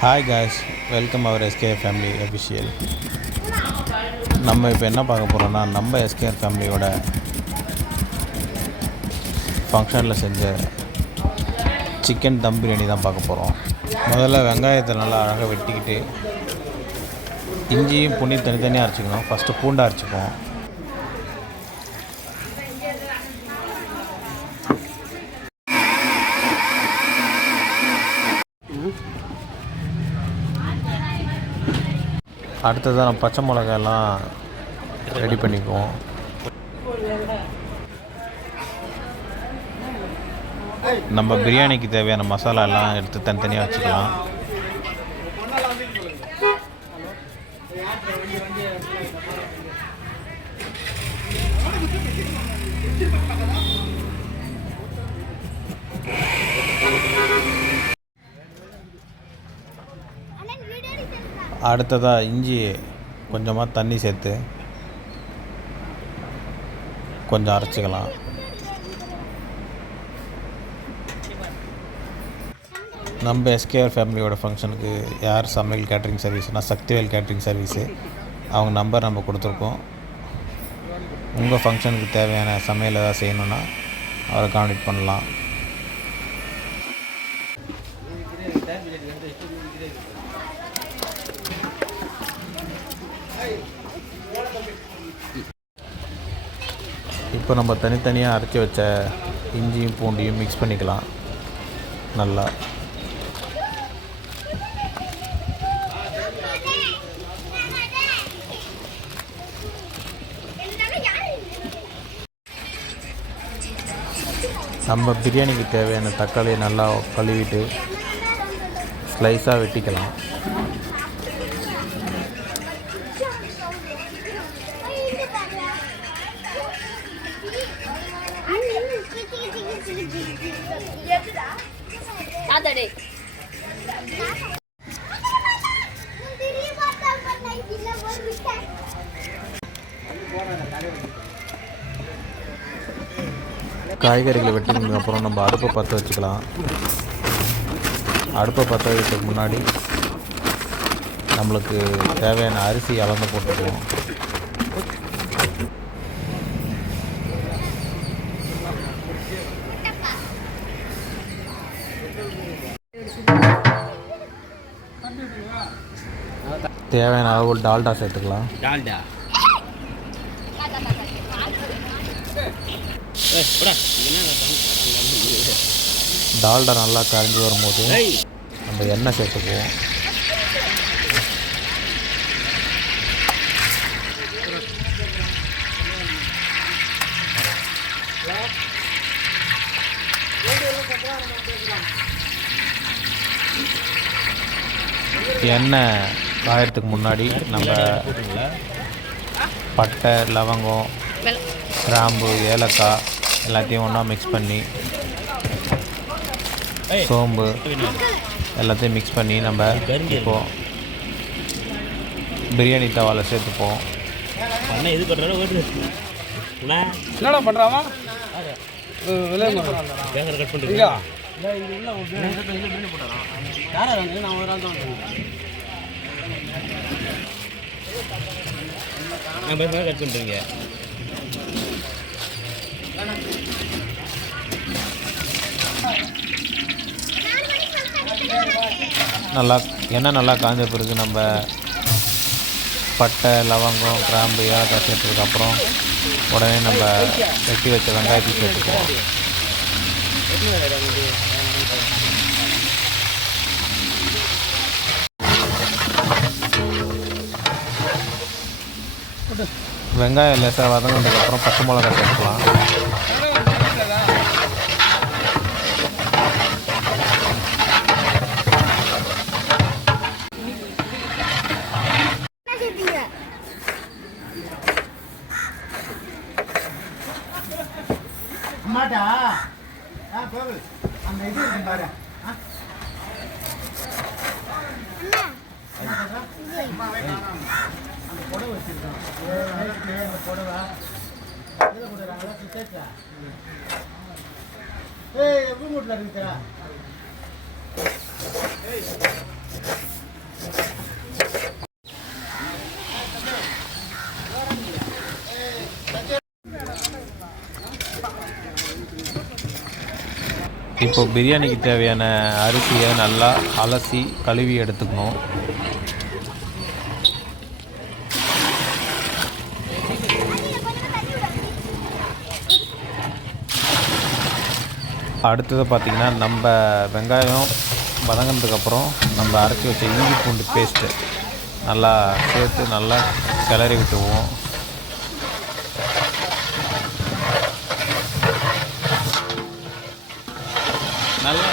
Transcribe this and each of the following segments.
Hi guys, welcome அவர் SKR family official. நம்ம இப்போ என்ன பார்க்க போகிறோன்னா, நம்ம எஸ்கேஆர் ஃபேமிலியோட ஃபங்க்ஷனில் செஞ்ச சிக்கன் தம் பிரியாணி தான் பார்க்க போகிறோம். முதல்ல வெங்காயத்தை நல்லா அழகாக வெட்டிக்கிட்டு இஞ்சியும் புண்ணியும் தனித்தனியாக அரைச்சிக்கணும். ஃபஸ்ட்டு பூண்டை அரைச்சிப்போம். அடுத்ததாக நம்ம பச்சை மிளகாயெல்லாம் ரெடி பண்ணிக்குவோம். நம்ம பிரியாணிக்கு தேவையான மசாலா எல்லாம் எடுத்து தனித்தனியாக வச்சுக்கலாம். அடுத்ததாக இஞ்சி கொஞ்சமாக தண்ணி சேர்த்து கொஞ்சம் அரைச்சிக்கலாம். நம்ம எஸ்கேஆர் ஃபேமிலியோட ஃபங்க்ஷனுக்கு யார் சமையல் கேட்ரிங் சர்வீஸ்னால் சக்திவேல் கேட்ரிங் சர்வீஸு. அவங்க நம்பர் நம்ம கொடுத்துருக்கோம். உங்கள் ஃபங்க்ஷனுக்கு தேவையான சமையல் ஏதாவது செய்யணுன்னா அவரை கான்டாக்ட் பண்ணலாம். இப்போ நம்ம தனித்தனியாக அரைச்சி வச்ச இஞ்சியும் பூண்டியும் மிக்ஸ் பண்ணிக்கலாம் நல்லா. நம்ம பிரியாணிக்கு தேவையான தக்காளியை நல்லா கழுவிட்டு ஸ்லைஸாக வெட்டிக்கலாம். காய்கறிகளை வெட்டினதுக்கப்புறம் நம்ம அடுப்பை பற்ற வச்சுக்கலாம். அடுப்பை பற்ற வைக்கிறதுக்கு முன்னாடி நம்மளுக்கு தேவையான அரிசி அளந்து போட்டுக்குவோம். தேவையான அளவு டால்டா சேர்த்துக்கலாம். டால்டா நல்லா கரைஞ்சி வரும்போது நம்ம எண்ணெய் சேர்த்துக்குவோம். எண்ணெய் காயறதுக்கு முன்னாடி நம்ம பட்டை, லவங்கம், கிராம்பு, ஏலக்காய் எல்லாத்தையும் ஒன்றா மிக்ஸ் பண்ணி, சோம்பு எல்லாத்தையும் மிக்ஸ் பண்ணி நம்ம இப்போது பிரியாணி தவாவில் சேர்த்துப்போம். என்னடா பண்ணுறாமா கட் பண்ணுறீங்களா? நான் ஒரு ஆள் தான் கட் பண்ணுறீங்க. நல்லா எண்ணெய் நல்லா காஞ்ச பிறகு நம்ம பட்டை, லவங்கம், கிராம்பு, ஏலக்காய் சேர்த்ததுக்கப்புறம் உடனே நம்ம வெட்டி வச்ச வெங்காயத்தை சேர்த்துக்குவோம். வெங்காயம் லேசாக வதங்கினதுக்கப்புறம் பச்சை மிளகாய் சேர்த்துக்கலாம். எப்படி மூட்டில் இருக்குதா? இப்போ பிரியாணிக்கு தேவையான அரிசியை நல்லா அலசி கழுவி எடுத்துக்கணும். அடுத்தது பார்த்திங்கன்னா நம்ம வெங்காயம் வதங்கினதுக்கப்புறம் நம்ம அரைச்சி வச்ச இஞ்சி பூண்டு பேஸ்ட்டு நல்லா சேர்த்து நல்லா கிளறி விட்டுருவோம். நல்லா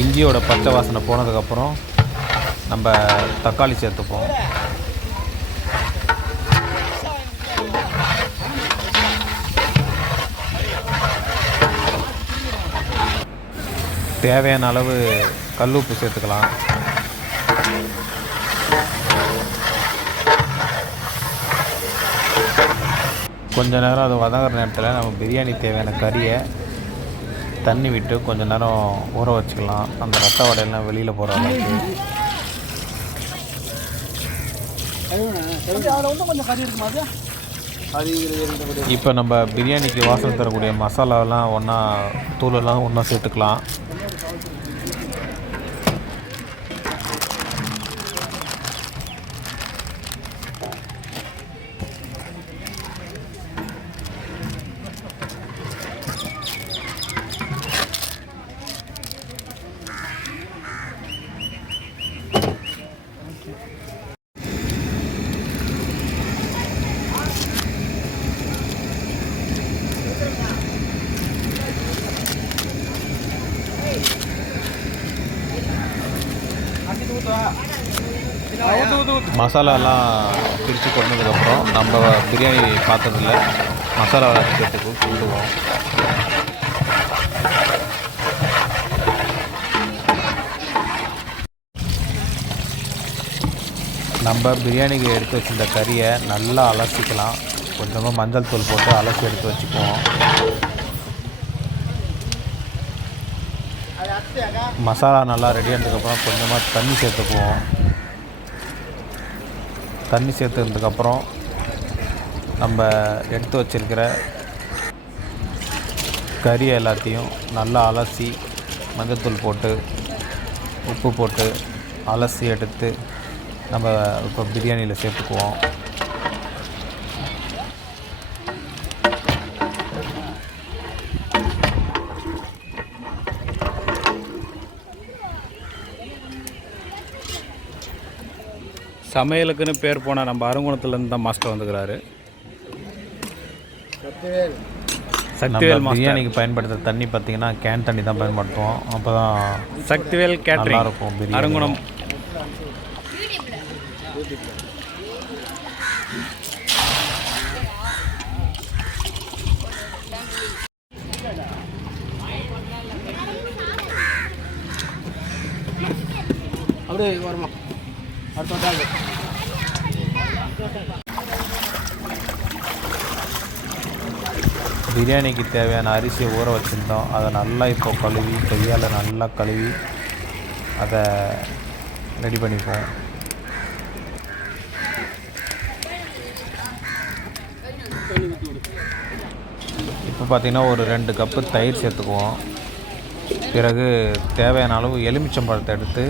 இஞ்சியோட பச்சை வாசனை போனதுக்கப்புறம் நம்ம தக்காளி சேர்த்துப்போம். தேவையான அளவு கல்லுப்பு சேர்த்துக்கலாம். கொஞ்ச நேரம் அது வதங்குற நேரத்தில் நம்ம பிரியாணி தேவையான கறியை தண்ணி விட்டு கொஞ்ச நேரம் ஊற வச்சுக்கலாம். அந்த ரத்த வடையெல்லாம் வெளியில் போகிற அளவுக்கு. இப்போ நம்ம பிரியாணிக்கு வாசனை தரக்கூடிய மசாலாலாம் ஒன்றா தூளெல்லாம் ஒன்றா சேர்த்துக்கலாம். மசாலாலாம் பிரித்து கொண்டதுக்கப்புறம் நம்ம பிரியாணி பாத்திரத்தில் மசாலா சேர்த்துக்கு கூட்டுவோம். நம்ம பிரியாணிக்கு எடுத்து வச்சுருந்த கறியை நல்லா அலசிக்கலாம். கொஞ்சமாக மஞ்சள் தூள் போட்டு அலசி எடுத்து வச்சுக்குவோம். மசாலா நல்லா ரெடி ஆனதுக்கப்புறம் கொஞ்சமாக தண்ணி சேர்த்துக்குவோம். தண்ணி சேர்த்துக்கிறதுக்கப்புறம் நம்ம எடுத்து வச்சுருக்கிற கறி எல்லாத்தையும் நல்லா அலசி மஞ்சத்தூள் போட்டு உப்பு போட்டு அலசி எடுத்து நம்ம இப்போ பிரியாணியில் சேர்த்துக்குவோம். சமையலுக்குன்னு பேர் போன நம்ம அருங்குணத்துலேருந்து தான் மாஸ்டர் வந்துக்கிறாரு. சக்திவேல் பிரியாணிக்கு பயன்படுத்துகிற தண்ணி பார்த்திங்கன்னா கேன் தண்ணி தான் பயன்படுத்துவோம். அப்போ தான் சக்திவேல் கேட்டரிங் இருக்கும் அருங்குணம். அப்படியே வருமா அடுத்த பிரியாணிக்கு தேவையான அரிசியை ஊற வச்சுருந்தோம். அதை நல்லா இப்போ கழுவி கையால் நல்லா கழுவி அதை ரெடி பண்ணிப்போம். இப்போ பார்த்திங்கன்னா ஒரு 2 கப்பு தயிர் சேர்த்துக்குவோம். பிறகு தேவையான அளவு எலுமிச்சம்பழத்தை எடுத்து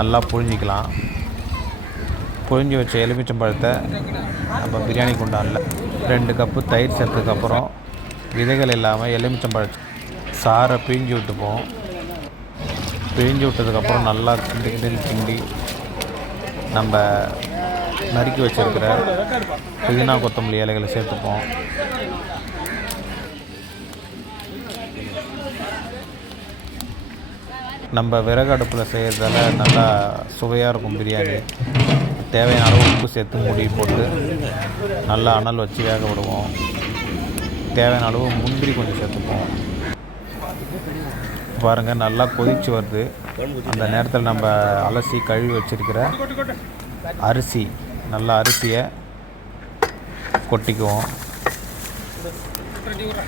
நல்லா புழிஞ்சிக்கலாம். புழிஞ்சி வச்ச எலுமிச்சம்பழத்தை நம்ம பிரியாணி குண்டானில் 2 கப்பு தயிர் சேர்த்ததுக்கப்புறம் விதைகள் இல்லாமல் எலுமிச்சம்பழம் சாரை பிழிஞ்சு விட்டுப்போம். பிழிஞ்சு விட்டதுக்கப்புறம் நல்லா கிண்டி நம்ம நறுக்கி வச்சுருக்கிற புதினா கொத்தமல்லி இலைகளை சேர்த்துப்போம். நம்ம விறகு அடுப்பில் செய்கிறதால நல்லா சுவையாக இருக்கும் பிரியாணி. தேவையான அளவு உப்பு சேர்த்து மூடி போட்டு நல்லா அனல் வச்சு வேக விடுவோம். தேவையான அளவு முந்திரி கொஞ்சம் சேர்த்துப்போம். பாருங்கள் நல்லா கொதிச்சு வருது. அந்த நேரத்தில் நம்ம அலசி கழுவி வச்சுருக்கிற அரிசி நல்லா அரிசியை கொட்டிக்குவோம்.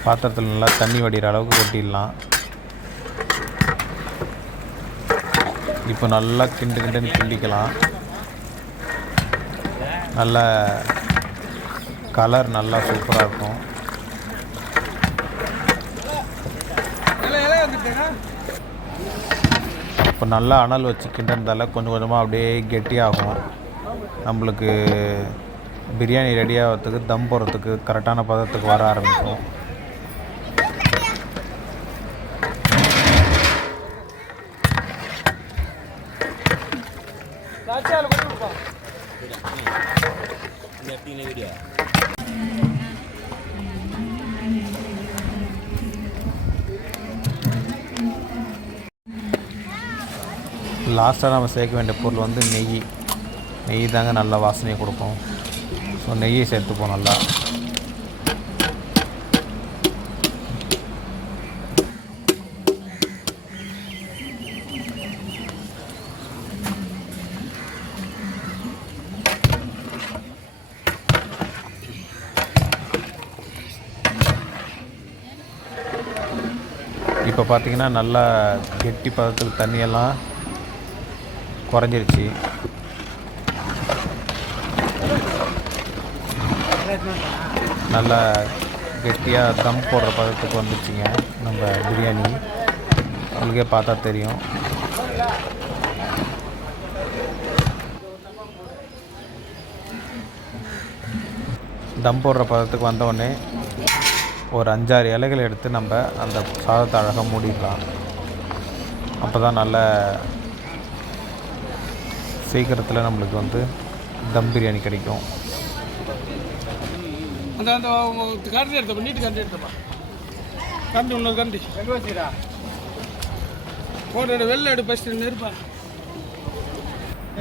பாத்திரத்தில் நல்லா தண்ணி வடிகிற அளவுக்கு கொட்டிடலாம். இப்போ நல்லா கிண்டுன்னு கிண்டிக்கலாம். நல்லா கலர் நல்லா சூப்பராக இருக்கும். இப்போ நல்லா அனல் வச்சு கிண்டறதால கொஞ்சம் கொஞ்சமாக அப்படியே கெட்டியாகும். நம்மளுக்கு பிரியாணி ரெடி ஆகிறதுக்கு தம் போடுறதுக்கு கரெக்டான பதத்துக்கு வர ஆரம்பிக்கும். லாஸ்ட்டாக நம்ம சேர்க்க வேண்டிய பொருள் வந்து நெய் தாங்க நல்ல வாசனையை கொடுக்கும். ஸோ நெய்யை சேர்த்துப்போம் நல்லா. இப்போ பார்த்திங்கன்னா நல்லா கெட்டி பதத்துக்கு தண்ணியெல்லாம் குறைஞ்சிருச்சு. நல்லா கெட்டியாக தம் போடுற பதத்துக்கு வந்துச்சுங்க நம்ம பிரியாணி. உங்களுக்கே பார்த்தா தெரியும். தம் போடுற பதத்துக்கு வந்தவுடனே ஒரு 5-6 இலைகள் எடுத்து நம்ம அந்த சாதத்தை அழகாக மூடிடலாம். அப்போ தான் நல்ல சீக்கிரத்தில் நம்மளுக்கு வந்து தம் பிரியாணி கிடைக்கும். அந்த அந்த கரண்டி எடுத்தப்பா, நீட்டு கரண்டி எடுத்தப்பா, கரண்டி இன்னொரு கரண்டி போட்டு வெளில எடு ஃபஸ்ட்டு நெருப்பா.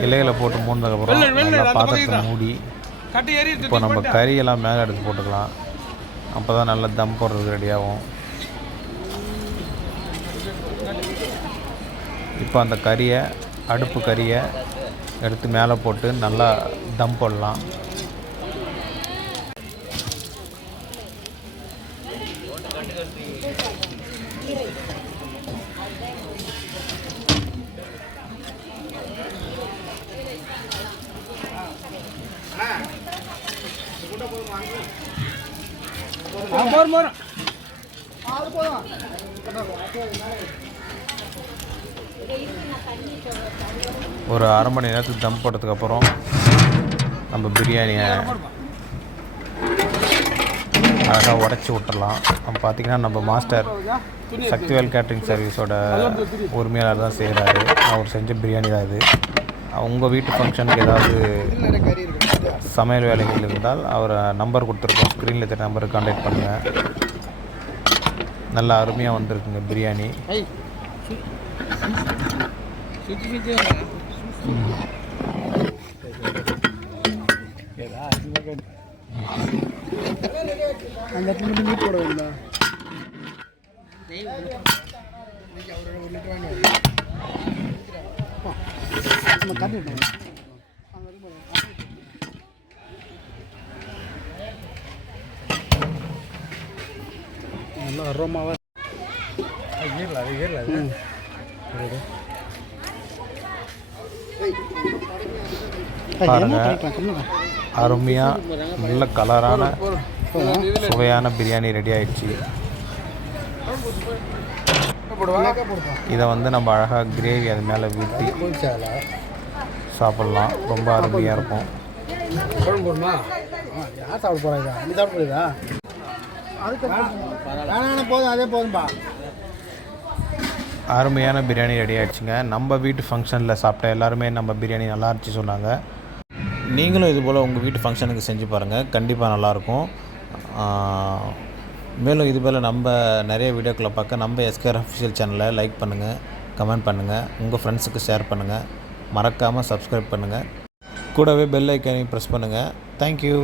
இலைகளை போட்டு மூடினதுக்கப்புறம் நல்லா பாத்திரத்தை மூடி இப்போ நம்ம கறியெல்லாம் மேலே எடுத்து போட்டுக்கலாம். அப்போ தான் நல்லா தம் போடுறதுக்கு ரெடியாகும். இப்போ அந்த அடுப்பு கறியை எடுத்து மேலே போட்டு நல்லா தம் போடலாம். ஒரு 1/2 மணி நேரத்துக்கு தம் போட்டதுக்கப்புறம் நம்ம பிரியாணியை அழகாக உடச்சி விட்டுறலாம். நம்ம பார்த்திங்கன்னா நம்ம மாஸ்டர் சக்திவேல் கேட்ரிங் சர்வீஸோட உரிமையாளர் தான் செய்கிறாரு. அவர் செஞ்ச பிரியாணி தான் இது. உங்கள் வீட்டு ஃபங்க்ஷனுக்கு ஏதாவது சமையல் வேலைகள் இருந்தால் அவர் நம்பர் கொடுத்துருக்கோம், ஸ்க்ரீனில் இருக்கிற நம்பருக்கு கான்டாக்ட் பண்ணுங்கள். நல்லா அருமையாக வந்திருக்குங்க பிரியாணி. நல்லா அரோமாவா பாருங்க, அருமையாக நல்ல கலரான சுவையான பிரியாணி ரெடி ஆயிடுச்சு. இதை வந்து நம்ம அழகாக கிரேவி அது மேலே ஊற்றி சாப்பிட்லாம். ரொம்ப அருமையாக இருக்கும். அருமையான பிரியாணி ரெடி ஆகிடுச்சுங்க. நம்ம வீட்டு ஃபங்க்ஷனில் சாப்பிட்ட எல்லாருமே நம்ம பிரியாணி நல்லா இருந்துச்சு சொன்னாங்க. நீங்களும் இதுபோல் உங்கள் வீட்டு ஃபங்க்ஷனுக்கு செஞ்சு பாருங்கள், கண்டிப்பாக நல்லாயிருக்கும். மேலும் இதுபோல் நம்ம நிறைய வீடியோக்களை பார்க்க நம்ம எஸ்கேஆர் அஃபிஷியல் சேனலை லைக் பண்ணுங்கள், கமெண்ட் பண்ணுங்கள், உங்கள் ஃப்ரெண்ட்ஸுக்கு ஷேர் பண்ணுங்கள், மறக்காமல் சப்ஸ்கிரைப் பண்ணுங்கள், கூடவே பெல் ஐக்கானையும் ப்ரெஸ் பண்ணுங்கள். தேங்க்யூ.